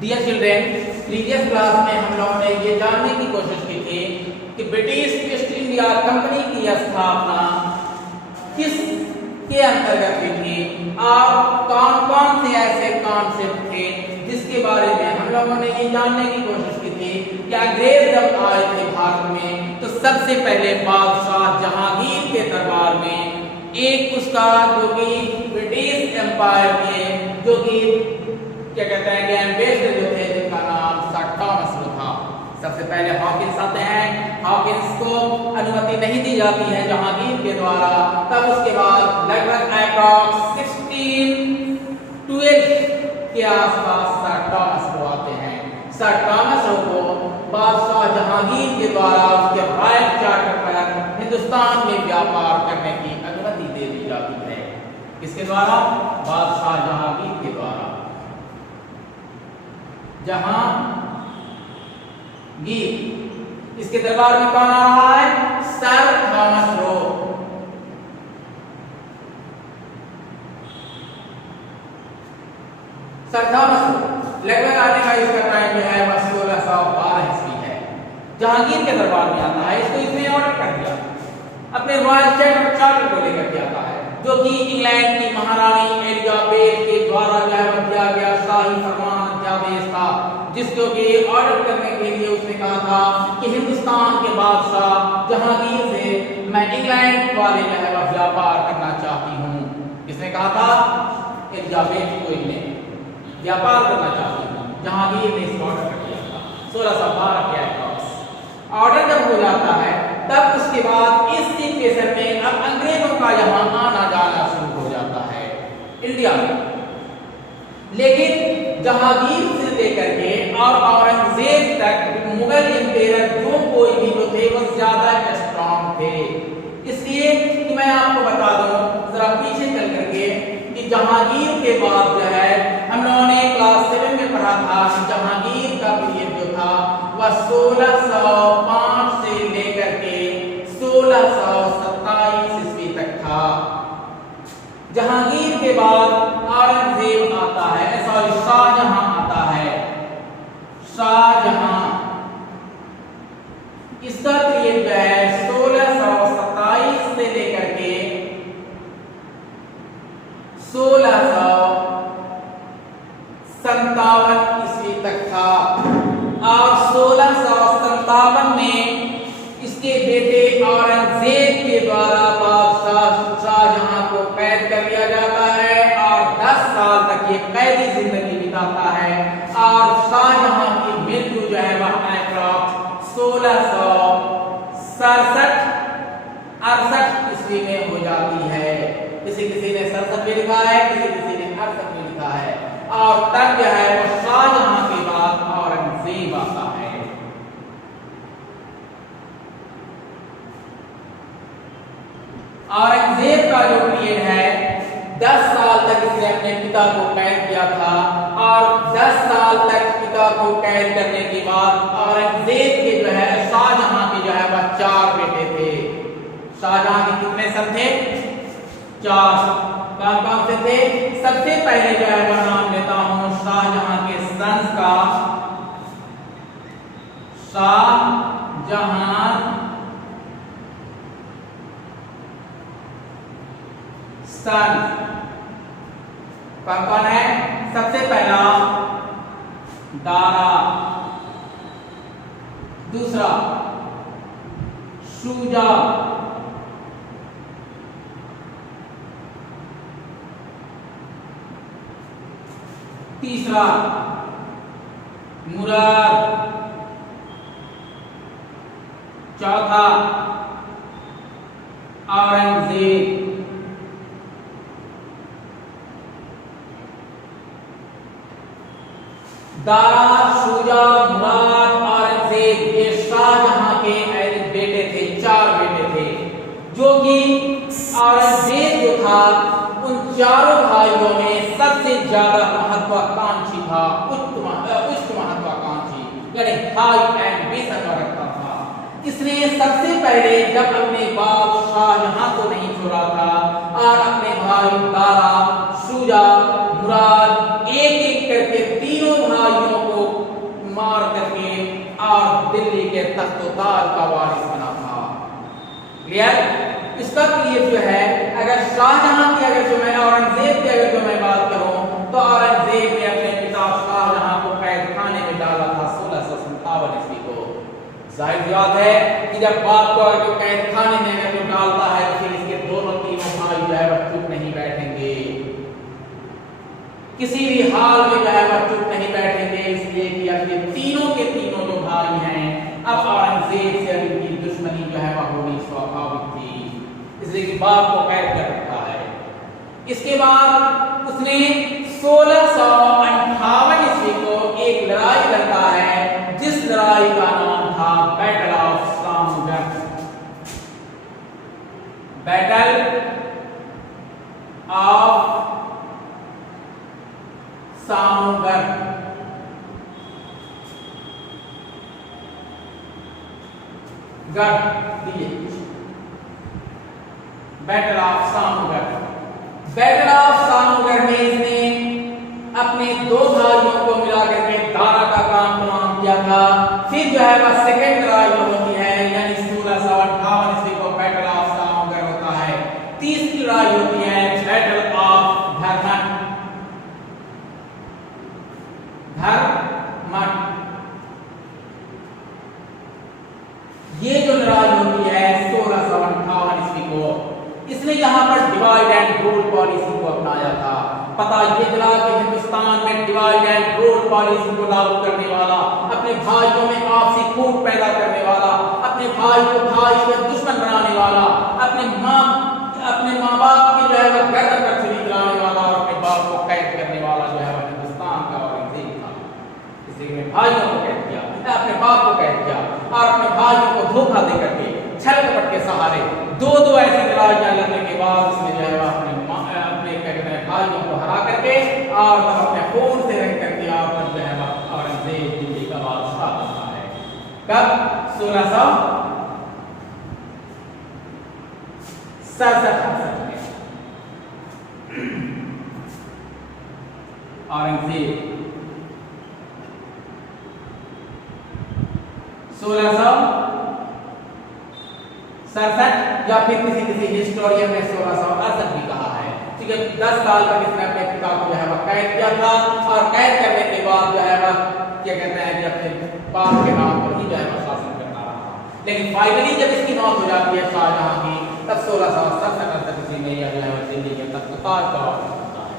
Dear children, previous class में हम लोगों ने ये जानने की कोशिश की थी कि ब्रिटिश ईस्ट इंडिया कंपनी की स्थापना किस के अंतर्गत हुई थी और कौन कौन से ऐसे कॉन्सेप्ट थे जिसके बारे में हम लोगों ने ये जानने की कोशिश की थी कि अंग्रेज जब आए थे भारत में तो सबसे पहले बादशाह जहांगीर के दरबार में एक उसका जो कि ब्रिटिश एम्पायर के जो कि क्या कहते हैं कि एम्बेसडर जो थे जिनका नाम सर थॉमस लो था। सबसे पहले हॉकिंस आते हैं। हॉकिंस को अनुमति नहीं दी जाती है जहांगीर के द्वारा। तब उसके बाद लगभग अप्रॉक्स 1612 के आसपास सर थॉमस लो आते हैं। सर थॉमस लो को बादशाह जहांगीर के द्वारा उसके रॉयल चार्टर पर हिंदुस्तान में व्यापार करने की अनुमति दे दी जाती है। किसके द्वारा? बादशाह जहांगीर के द्वारा। जहांगीर, इसके दरबार में कौन आ रहा है? सर थॉमस लो। सर थॉमस लो लगभग आने का इसका टाइम जो है 1612 ईस्वी है। जहांगीर के दरबार में आता है। इसको इसने ऑर्डर कर दिया, अपने रॉयल चार्टर को लेकर के आता है, जो कि इंग्लैंड की महारानी एलिजाबेथ के द्वारा दिया गया शाही फरमान अध्यादेश था, जिसको कि ऑर्डर करने के लिए उसने कहा था कि हिंदुस्तान के बादशाह जहांगीर से मैं इंग्लैंड वाले जो है व्यापार करना चाहती हूँ। किसने कहा था? एलिजाबेथ को ने व्यापार करना चाहती हूँ। जहांगीर ने इसको ऑर्डर कर दिया था 1612 के आसपास। ऑर्डर जब हो जाता है तब उसके बाद इस सिचुएशन में अब अंग्रेजों का यहाँ आना जाना शुरू हो जाता है इंडिया में। लेकिन जहांगीर से लेकर के और औरंगजेब तक मुगल एम्पायर जो कोई भी जो थे वो ज्यादा स्ट्रांग थे। इसलिए कि मैं आपको बता दूं जरा पीछे चल करके कि जहांगीर के बाद जो है हम लोगों ने क्लास 7 में पढ़ा था कि जहांगीर का पीरियड जो था वह 1605 से लेकर के 1627 ईस्वी तक था। जहांगीर के बाद औरंगजेब आता है, सॉरी शाहजहां आता है। शाहजहां इसका पीरियड जो है 1627 से लेकर के 1657 ईस्वी तक था। और 1657 में इसके बेटे औरंगजेब के द्वारा बादशाह शाहजहां को कैद कर लिया जाता है और 10 साल तक ये कैदी जिंदगी बिताता है। और शाहजहां की मृत्यु जो है वह अप्रॉक्स 1667 ईस्वी में हो जाती है। किसी ने 67 में लिखा है, किसी ने 68 में लिखा है। और तब जो है वो शाहजहां के बाद औरंगजेब आता है। औरंगजेब का जो पीरियड है 10 साल तक इसने अपने पिता को कैद किया था। और 10 साल तक पिता को कैद करने के बाद औरंगजेब के जो है शाहजहां के जो है वह 4 बेटे थे। शाहजहां के कितने सन थे? 4। कौन से थे? सबसे पहले जो है वह नाम लेता हूं शाहजहां के सन्स का। शाहजहां सन कौन है? सबसे पहला दारा, दूसरा शुजा, तीसरा मुराद, चौथा औरंगजेब। दारा, शुजा, मुराद, औरंगजेब ये शाहजहां के बेटे थे। 4 बेटे थे, जो कि औरंगजेब जो था उन चारों भाइयों में सबसे ज्यादा महत्वाकांक्षी था, उच्च महत्वाकांक्षी, यानी हाई एम्बिशन रखता था। इसने सबसे पहले जब अपने बाप शाहजहां को नहीं छोड़ा था और अपने भाई दारा, शुजा, मुराद एक एक करके तीनों भाइयों को तख्तो-ताज का वारिस बना था। क्लियर? इसका क्लियर जो है, अगर शाहजहां की अगर जो मैं औरंगजेब की अगर जो मैं बात करूं तो औरंगजेब ने अपने पिता शाहजहां को कैद खाने में डाला था 1657 ईस्वी को। जाहिर बात है कि जब बाप को अगर कैद खाने में अगर जो डालता है तो फिर इसके दोनों तीनों भाई जो है वह चुप नहीं बैठेंगे, किसी भी हाल में जो है वह चुप नहीं बैठेंगे, इसलिए कि अब ये तीनों के तीनों जो भाई हैं अब औरंगजेब से उनकी दुश्मनी जो है वह होनी स्वाभाविक थी, इसलिए कि बाप को कैद कर रखा है। इसके बाद उसने 1658 ईस्वी को एक लड़ाई लड़ता है जिस लड़ाई का नाम था battle of Samugarh. Battle of Samugarh. गढ़ दिए battle of Samugarh. Battle of Samugarh में इसने अपने दो भाइयों को मिलाकर के दारा का काम तमाम किया था। फिर जो है वह सेकेंड लड़ाई जो होती है यानी 1658 ईस्वी को बैटल ऑफ सामूगढ़ होता है। तीसरी लड़ाई होती है बैटल ऑफ धरमट। ये जो लड़ाई होती है 1658 ईस्वी को, इसने यहाँ पर डिवाइड एंड रूल पॉलिसी को अपनाया था। पता ये चला कि हिंदुस्तान में डिवाइड एंड रूल पॉलिसी को लागू करने वाला, अपने भाइयों में आपसी फूट पैदा करने वाला, अपने भाई को भाई से दुश्मन बनाने वाला, अपने माँ बाप की जो है वह गर्दन पर छुरी चलाने वाला और अपने बाप को कैद करने वाला जो है वह हिंदुस्तान का औरंगजेब था। इसलिए भाइयों को कैद किया, अपने बाप को कैद किया और अपने भाइयों को धोखा दे करके छल कपट के सहारे दो ऐसी लड़ाइयां लड़ने के बाद उसने जो है अपने क्या कहते हैं भाइयों को हरा करके और अपने खून से रंग करके और जो है औरंगजेब दिल्ली का बादशाह बनता है। कब? 1667 में औरंगजेब 1667 या फिर किसी हिस्टोरियन ने 1668 भी कहा है। ठीक है, 10 साल तक इसने अपने पिता को जो है वह कैद किया था और कैद करने के बाद जो है वह क्या कहते हैं कि अपने बाप के नाम पर ही जो है वह शासन करता रहा। लेकिन फाइनली जब इसकी मौत हो जाती है शाहजहां की, तब 1667 ईस्वी में यह जो है दिल्ली के तख्त-ओ-ताज का ऑर्डर होता है।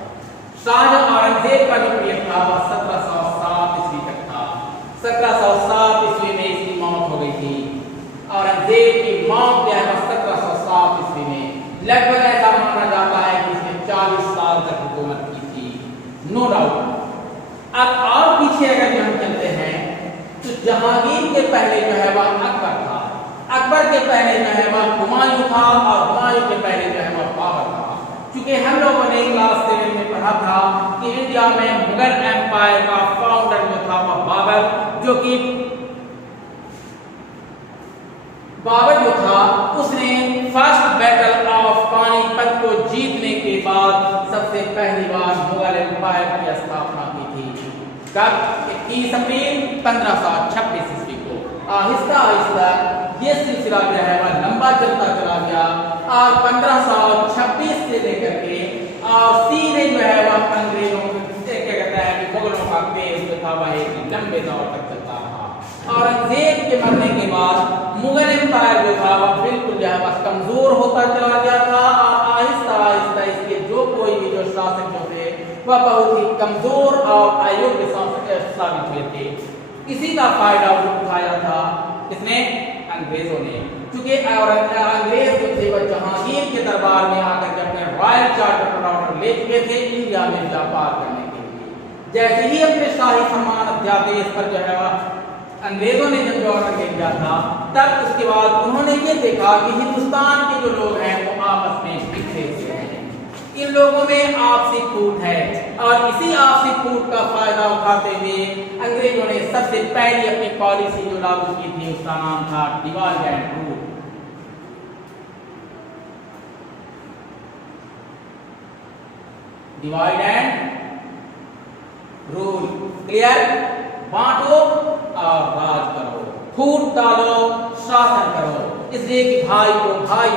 शाहजहां औरंगजेब का जो पीरियड था वह 1707 ईस्वी तक था। 1707 ईस्वी में इसकी मौत हो गई थी। औरंगजेब की मौत जो है 1707 ईस्वी में, लगभग ऐसा माना जाता है कि इसने 40 साल तक हुकूमत की थी, नो डाउट। अब और पीछे अगर हम चलते हैं तो जहांगीर के पहले जो है वह अकबर था, अकबर के पहले जो है वह हुमायूं था और हुमायूं के पहले जो है वह बाबर था। क्योंकि हम लोगों ने क्लास 7 में पढ़ा था कि इंडिया में मुगल एम्पायर का फाउंडर जो था वह बाबर, जो कि बाबर जो था उसने फर्स्ट बैटल ऑफ पानीपत को जीतने के बाद सबसे पहली बार मुगल एम्पायर की स्थापना की थी। कब? 21 अप्रैल 1526 ईस्वी को। आहिस्ता आहिस्ता ये सिलसिला जो है वह लंबा चलता चला गया और 1526 से लेकर के और सीधे जो है वह अंग्रेजों क्या कहता है कि मुगलों का क्रेज जो था वह एक लंबे दौर तक चलता रहा। औरंगजेब के मरने के बाद मुगल एम्पायर जो था वह बिल्कुल जो है वह कमजोर होता चला गया था और आहिस्ता आहिस्ता इसके जो कोई भी जो शासक जो थे वह बहुत ही कमजोर और अयोग्य साबित हुए थे। इसी का फायदा उठाया था इसने अंग्रेजों ने, क्योंकि अंग्रेज जो थे वह जहांगीर के दरबार में आकर के अपने रॉयल चार्टर पर ऑर्डर ले चुके थे इंडिया में व्यापार करने के लिए। जैसे ही अपने शाही सम्मान अध्यादेश पर जो है वह अंग्रेजों ने जब ऑर्डर ले लिया था, तब उसके बाद उन्होंने ये देखा कि हिंदुस्तान के जो लोग हैं वो आपस में बिखरे हुए हैं, इन लोगों में आपसी फूट है और इसी आपसी फूट का फायदा उठाते हुए अंग्रेजों ने सबसे पहली अपनी पॉलिसी जो लागू की थी उसका नाम था divide and rule. Divide and rule, clear? बांटो और राज करो, फूट डालो, शासन करो, इसलिए कि भाई को भाई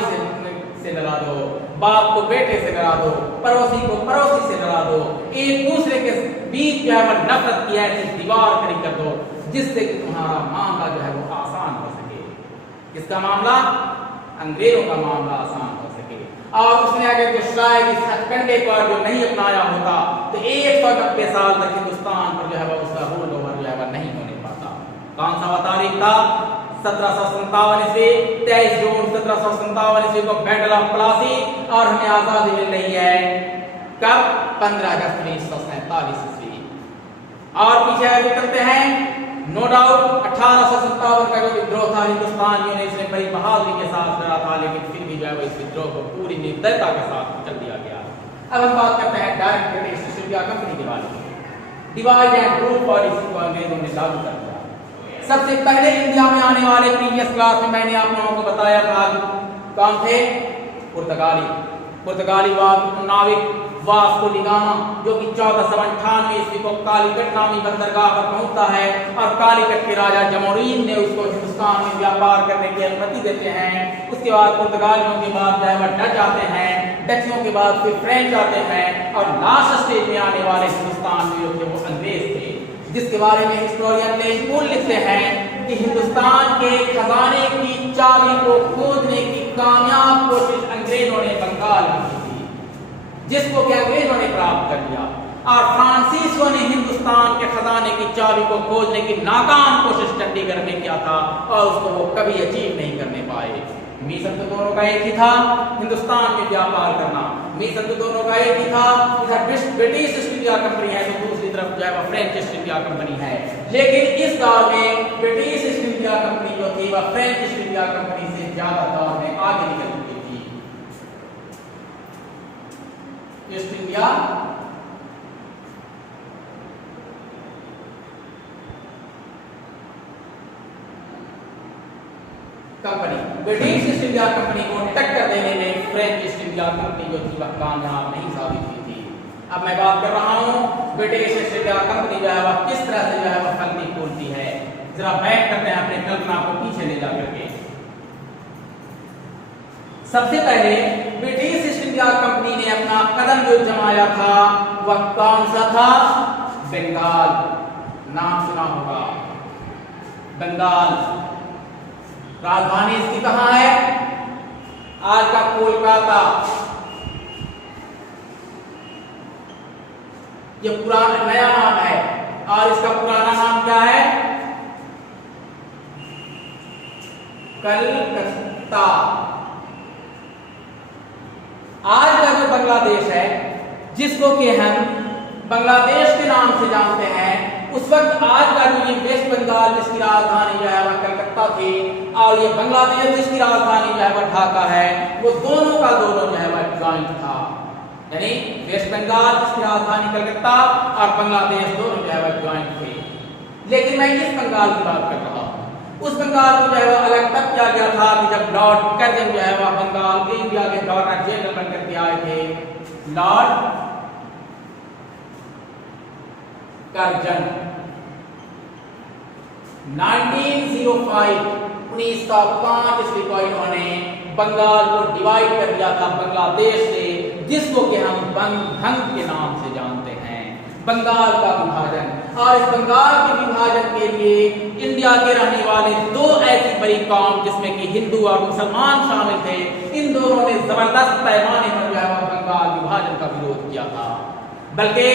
से लड़ा दो, बाप को बेटे से लड़ा दो, पड़ोसी को पड़ोसी से लड़ा दो, एक दूसरे के बीच जो है वह नफरत की ऐसी दीवार खड़ी कर दो जिससे कि तुम्हारा मामला जो है वो आसान हो सके। किसका मामला? अंग्रेजों का मामला आसान हो सके। और उसने अगर जो शायद इस हथकंडे पर जो नहीं अपनाया होता तो 190 साल तक हिंदुस्तान पर जो है वह उसका रूल ओवर जो है वह नहीं होने पाता। कौन सा तारीख था? 1757 ईस्वी, 23 जून 1757 ईस्वी को बैटल ऑफ प्लासी, और हमें आजादी मिल रही है कब? 15 अगस्त 1947 ईस्वी। और पीछे आगे चलते हैं, नो डाउट 1857 का जो विद्रोह था हिंदुस्तानियों ने इसमें बड़ी बहादुरी के साथ लड़ा था, लेकिन फिर भी जो है इस विद्रोह को पूरी निर्दयता के साथ चल दिया गया। अब हम बात करते हैं direct British east India company के बारे में। डिवाइड एंड रूल पॉलिसी को अंग्रेजों ने लागू कर दिया। सबसे पहले इंडिया में आने वाले प्रीवियस क्लास में मैंने आप लोगों को बताया था कौन थे? पुर्तगाली नाविक वास्को डी गामा, जो कि 1498 ईस्वी को कालीकट नामी बंदरगाह पर पहुंचता है और कालीकट के राजा जमोरीन ने उसको हिंदुस्तान में व्यापार करने की अनुमति देते हैं। उसके बाद पुर्तगालियों के बाद जो है वह डच आते हैं, डचियों के बाद फिर फ्रेंच आते हैं, और लास्ट स्टेज में आने वाले हिंदुस्तान में जो थे वो अंग्रेज थे, जिसके बारे में हिस्टोरियन लेजपूल लिखते हैं कि हिंदुस्तान के खजाने की चाबी को खोजने की कामयाब कोशिश अंग्रेजों ने बंगाल में की थी, जिसको कि अंग्रेजों ने प्राप्त कर लिया, और फ्रांसीसियों ने हिंदुस्तान के खजाने की चाबी को खोजने की नाकाम कोशिश चंडीगढ़ में किया था, और उसको वो कभी अचीव नहीं करने पाए। मिशन तो दोनों का एक ही था, हिंदुस्तान में व्यापार करना। मिशन तो दोनों का एक ही था, इधर ब्रिटिश ईस्ट इंडिया कंपनी है तो दूसरी तरफ जो है वह फ्रेंच ईस्ट इंडिया कंपनी है। लेकिन इस दौर में ब्रिटिश ईस्ट इंडिया कंपनी जो थी वह फ्रेंच ईस्ट इंडिया कंपनी से ज्यादा दौर में आगे निकल चुकी थी। East India company, British east India company को टक्कर देने में फ्रेंच ईस्ट इंडिया कंपनी जो थी वह कामयाब नहीं साबित हुई थी। अब मैं बात कर रहा हूं ब्रिटिश ईस्ट इंडिया कंपनी जो है वह किस तरह से जो है वह फलती फूलती है। जरा बैक करते हैं अपने कल्पना को पीछे ले जाकर के। सबसे पहले ब्रिटिश ईस्ट इंडिया कंपनी ने अपना कदम जो जमाया था वह कौन सा था? बंगाल। नाम सुना होगा, बंगाल। राजधानी इसकी कहां है? आज का कोलकाता। ये पुराना नया नाम है, और इसका पुराना नाम क्या है? कलकत्ता। आज का जो बांग्लादेश है, जिसको कि हम बांग्लादेश के नाम से जानते हैं, उस वक्त आज का जो ये वेस्ट बंगाल जिसकी राजधानी जो है वह कलकत्ता थी, और ये बांग्लादेश जिसकी राजधानी जो है वह ढाका है, वो दोनों का दोनों जो है वह ज्वाइंट था। यानी वेस्ट बंगाल जिसकी राजधानी कलकत्ता और बांग्लादेश दोनों जो है वह ज्वाइंट थे। लेकिन मैं इस बंगाल की बात कर रहा हूँ। उस बंगाल को जो है वह अलग तब किया गया था कि जब लॉर्ड कर्जन जो है वह बंगाल के इंडिया के गवर्नर जनरल बनकर के आए थे। लॉर्ड कर्जन 1905 1905 ईस्वी को इन्होंने बंगाल को डिवाइड कर दिया था बांग्लादेश से, जिसको कि हम बंग के नाम से जानते हैं, बंगाल का विभाजन। और इस बंगाल के विभाजन के लिए इंडिया के रहने वाले दो ऐसी बड़ी कौम जिसमें कि हिंदू और मुसलमान शामिल थे, इन दोनों ने जबरदस्त पैमाने पर जो है बंगाल विभाजन का विरोध किया था। बल्कि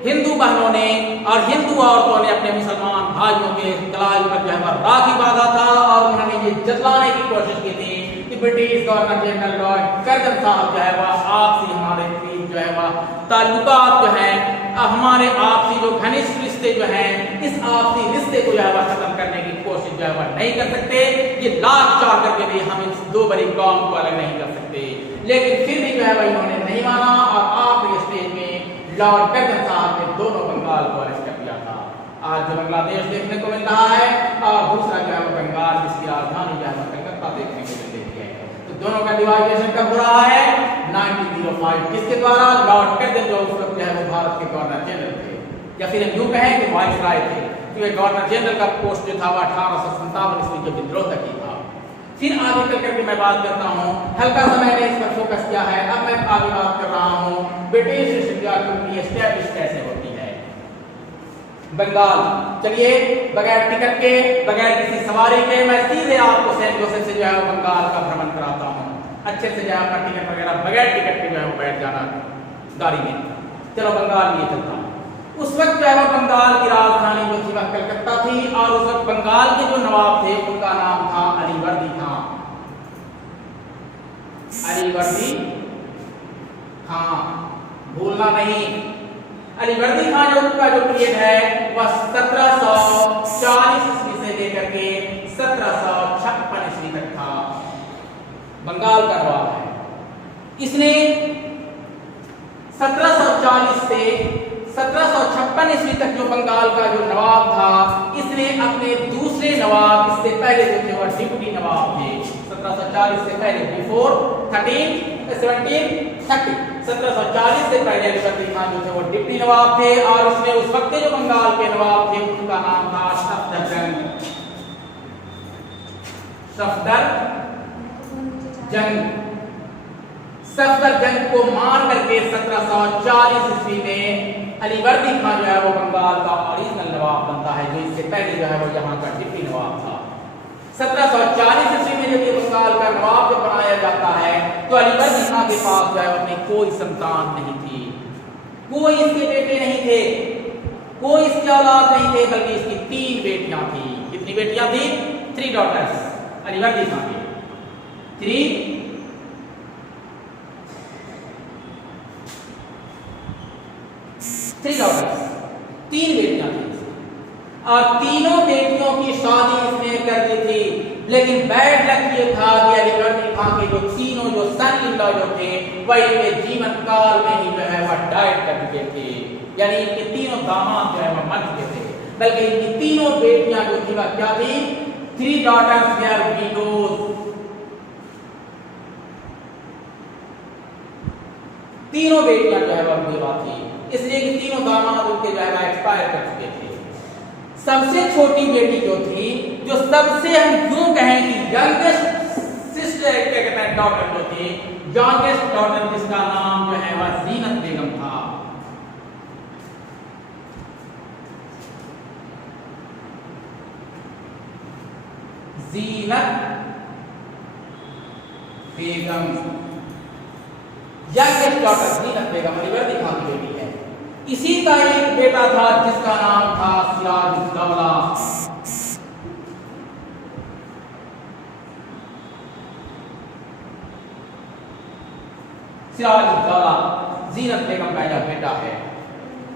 हिंदू बहनों ने और हिंदू औरतों ने अपने मुसलमान भाइयों के कलाई पर जो है राखी बांधा था, और उन्होंने ये जतलाने की कोशिश की थी कि British governor general Lord Curzon साहब जो है वह आपसी हमारे बीच जो है वह ताल्लुकात जो है, हमारे आपसी जो घनिष्ठ रिश्ते जो हैं, इस आपसी रिश्ते को जो है वह खत्म करने की कोशिश जो है वह नहीं कर सकते। ये लाख चाह करके भी हम इस दो बड़ी कौम को अलग नहीं कर सकते। लेकिन फिर भी जो है वह इन्होंने नहीं माना, और आखिरी स्टेज में लॉर्ड कर्जन साहब ने दोनों बंगाल को अलग कर दिया था। आज जो बांग्लादेश देखने को मिल रहा है, और दूसरा जो है वो बंगाल जिसकी राजधानी जो है कलकत्ता देखने को मिल रही है। तो दोनों का डिवाइडेशन कब हो रहा है? 1905। किसके द्वारा? लॉर्ड कर्जन जो उस वक्त जो है वो भारत के गवर्नर जनरल थे, या फिर हम यूं कहें कि वाइसराय थे, क्योंकि गवर्नर जनरल का पोस्ट जो था वो 1857 ईस्वी के विद्रोह तक ही था। फिर आगे चल करके मैं बात करता हूँ, हल्का सा मैंने इस पर फोकस किया है। अब मैं आगे बात कर रहा हूँ British east India company establish कैसे होती है। बंगाल, चलिए बगैर टिकट के, बगैर किसी सवारी के मैं सीधे आपको सेंट जोसेफ से जो है बंगाल का भ्रमण कराता हूँ। अच्छे से जो है अपना टिकट वगैरह बगैर टिकट के जो है वो बैठ जाना गाड़ी में। चलो बंगाल लिए चलता हूँ। उस वक्त जो है वो बंगाल की राजधानी जो थी वह कलकत्ता थी, और उस वक्त बंगाल के जो नवाब थे उनका नाम था अलीवर्दी खां। अलीवर्दी खां, भूलना नहीं। अलीवर्दी खां जो उनका जो पीरियड है वह 1740 ईस्वी से लेकर के 1756 ईस्वी तक था। बंगाल का नवाब है। इसने 1740 से 1756 ईस्वी तक जो बंगाल का जो नवाब था, इसने अपने दूसरे नवाब, इससे पहले जो थे वह डिप्टी नवाब थे। 1740 से पहले, बिफोर 1740 से पहले अलीवर्दी खां जो थे वो डिप्टी नवाब थे, और उसमें उस वक्त जो बंगाल के नवाब थे उनका नाम था सफदरजंग। सफदरजंग को मार करके 1740 ईस्वी में अलीवर्दी खां जो है वो बंगाल का ओरिजिनल नवाब बनता है, जो इससे पहले जो है वो यहाँ का डिप्टी नवाब था। 1740 ईस्वी में जब ये बंगाल का नवाब जब बनाया जाता है तो अलीवर्दी खां के पास जो है अपनी कोई संतान नहीं थी, कोई इसके बेटे नहीं थे, कोई इसके औलाद नहीं थे, बल्कि इसकी 3 बेटियां थी। कितनी बेटियां थी? 3 डॉटर्स अलीवर्दी खां की। 3 डॉटर्स, 3 बेटियां थी, और तीनों बेटियों की शादी इसने कर दी थी। लेकिन बैड लक ये था कि अलीवर्दी खां के जो तीनों जो सन इन लॉ जो थे वह इनके जीवन काल में ही जो है वह डाइट कर चुके थे, यानी इनके तीनों दामाद जो है वह मर चुके थे। बल्कि इनकी तीनों बेटियां जो थी वह क्या थी? 3 daughters were widows। तीनों बेटियां जो है वह विधवा थी, इसलिए कि तीनों दामाद उनके जो है एक्सपायर कर चुके थे। सबसे छोटी बेटी जो थी, जो सबसे हम यूं कहें कि यंगेस्ट सिस्टर क्या कहते हैं, डॉटर जो थी, यंगेस्ट डॉटर, जिसका नाम जो है वह जीनत बेगम था। जीनत बेगम, यंगेस्ट डॉटर जीनत बेगम अलीवर्दी खां की बेटी है। इसी का एक बेटा था जिसका नाम था सिराजुद्दौला। सिराजुद्दौला जीनत बेगम का यह बेटा है।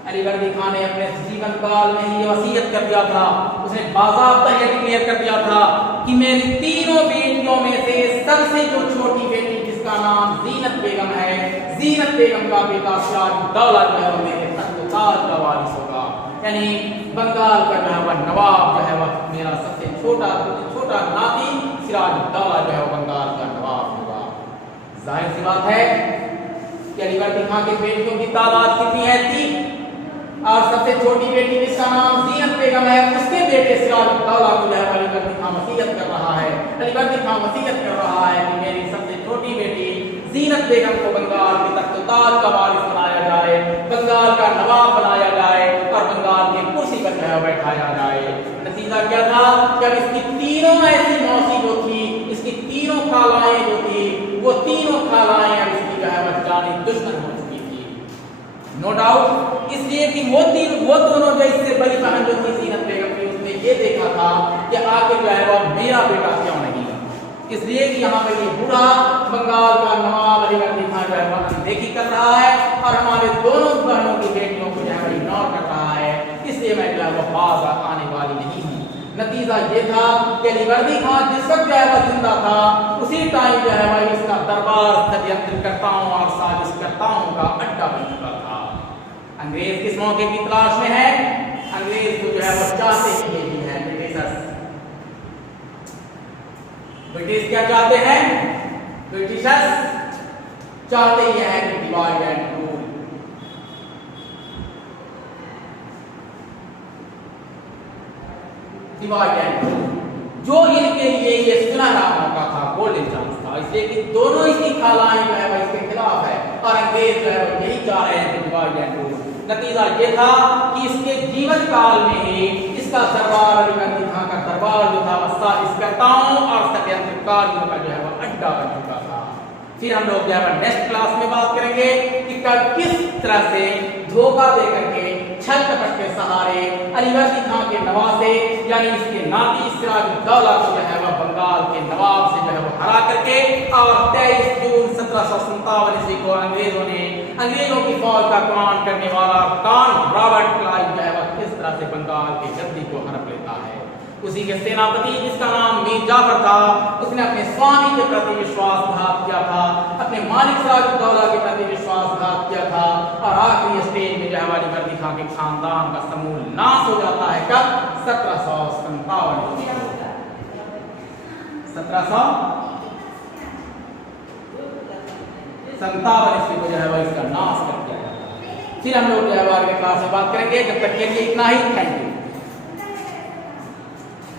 अलीवर्दी खां ने अपने जीवन काल में ही वसीयत कर दिया था, उसने बाज़ाब्ता ये डिक्लेयर कर दिया था कि मेरी तीनों बेटियों में से सबसे जो छोटी बेटी जिसका नाम जीनत बेगम है, जीनत बेगम का बेटा सिराजुद्दौला जो है मेरे तख्त-ए-ताज का वारिस होगा। यानी बंगाल का जो है वह नवाब जो है वह मेरा सबसे छोटा नाती सिराजुद्दौला जो है वह बंगाल का नवाब होगा। जाहिर सी बात है कि अलीवर्दी खां की बेटियों की तादाद कितनी है? 3, और सबसे छोटी बेटी जिसका नाम जीनत बेगम है, उसके बेटे सिराजुद्दौला को जो है अलीवर्दी खां वसीयत कर रहा है। अलीवर्दी खां वसीयत कर रहा है कि मेरी सबसे छोटी बेटी जीनत बेगम को बंगाल के तख्त-ए-ताज का वारिस बनाया जाए, बंगाल का नवाब बनाया जाए, और बंगाल की कुर्सी पर जो है बैठाया जाए। नतीजा क्या था? जब इसकी तीनों ऐसी मौसी जो थी, इसकी तीनों खालाएं जो थी, वो तीनों खालाएं अब इसकी जो है वह जानी दुश्मन हो चुकी थी। नो डाउट, इसलिए कि वो दोनों जो इससे बड़ी बहन जो थी जीनत बेगम की, उसने ये देखा था कि आगे जो है वह मेरा बेटा क्यों नहीं, इसलिए कि यहाँ पे ये बूढ़ा बंगाल का नवाब अलीवर्दी खां जो है वह देखी कर रहा है, और हमारे दोनों बहनों की बेटियों को जो है इग्नोर कर रहा है, इसलिए मैं जो है वह बाज आने वाली नहीं हूँ। नतीजा ये था कि अलीवर्दी खां जिस वक्त जो है वह जिंदा था, उसी टाइम जो है वह इसका दरबार षड्यंत्रकर्ताओं और साजिशकर्ताओं का अड्डा बन चुका था। अंग्रेज किस मौके की तलाश में है? अंग्रेज को जो है वह चाहते ही यही है, ब्रिटिश क्या चाहते हैं? ब्रिटिशर्स चाहते ये है कि divide and rule. Divide and rule, जो इनके लिए ये सुनहरा मौका था, गोल्डन चांस था, इसलिए कि दोनों इसकी खालाएं जो है वह इसके खिलाफ है और अंग्रेज जो है वो यही चाह रहे थे डिवाइड एंड रूल। नतीजा ये था कि इसके जीवन काल में ही इसका दरबार अलीगढ़ खां का दरबार जो था वह साजिशकर्ताओं और षड्यंत्रकारियों का जो है वह अड्डा बन चुका था। फिर हम लोग जो है नेक्स्ट क्लास में बात करेंगे कि किस तरह से धोखा दे करके छल कपट के सहारे अलीवर्दी खां के नवासे यानी इसके नाती सिराजुद्दौला को जो है वह बंगाल के नवाब से जो है वो हरा करके और 23 जून 1757 ईस्वी को अंग्रेजों की फौज का कमांड करने वाला कान रॉबर्ट क्लाइव जो है वह किस तरह से बंगाल की गद्दी को हड़प लेता है। उसी के सेनापति जिसका नाम मीर जाफर था, उसने अपने स्वामी के प्रति विश्वासघात किया था, अपने मालिक सिराजुद्दौला के प्रति विश्वासघात किया था और आखिरी स्टेज में जो है अलीवर्दी खां के खानदान का समूल नाश हो जाता है। कब? 1757 ईस्वी को जो है इसका नाश कर दिया जाता है। फिर हम लोग जो है अगले क्लास में बात करेंगे। जब तक के लिए इतना ही, थैंक यू।